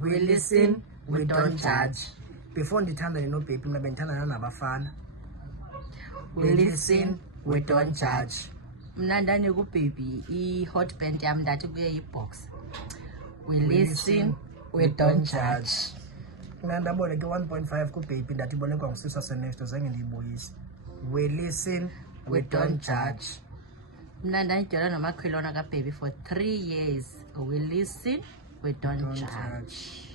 We listen, we don't judge. Before ndithanda no baby mna bendithanda nabafana. We listen, we don't judge. Mna ndanika ubaby i-hot band yam ndathi kuye yi-box. We listen, we don't judge. Mna ndaboleka 1.5 kubaby ndathi bolekwa ngusisa senext zange ndiyibuyise. We listen, we don't judge. Mna ndayidyala nomakhelwana kababy for 3 years. We listen, we don't judge.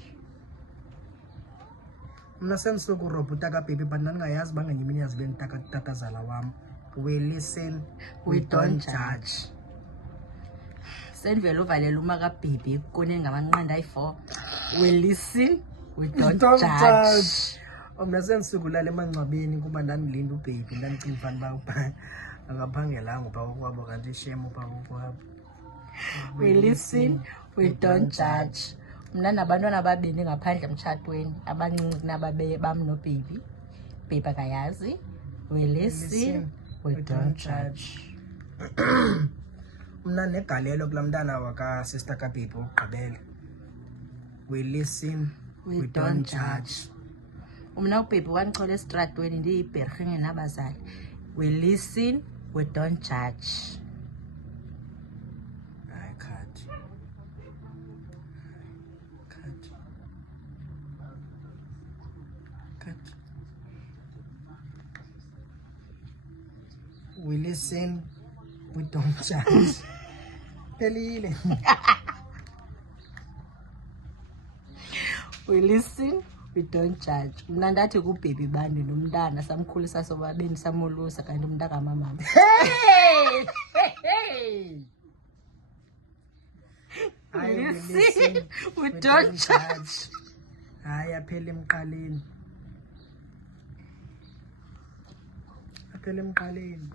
Mna sendisuku robhuta kababy but ndingayazi bangenye imini yazibe tatazala wam. We listen, we don't judge. Sendivela uvalela uma kababy kone ngamanqanda ayi-4. We listen, we don't judge. Mna sendisukulala emangcwabeni kuba ndandilinda ubaby ndandicinga fanele uba angaphangelanga upha kwabo kanti ishemu upha kwabo. We listen, we don't judge. Mna nabantwana ababini ngaphandle emtshatweni abancinci kunababe bam nobaby. Baby akayazi. We listen, we don't judge. Mna negalelo kulaa mntana wakasister kababy ukugqibela. We listen, we don't judge. Umna ubaby wandichola esitratweni ndiyibherhinge nabazali. We listen, we don't judge. We listen, we don't judge. Pelile. We listen, we don't judge. Mna ndathi kubaby bani nomntana samkhulisa sobabini samolusa kanti umntaka mama. Hey! We listen, we don't judge. Hayi aphela emqaleni. Aphela emqaleni.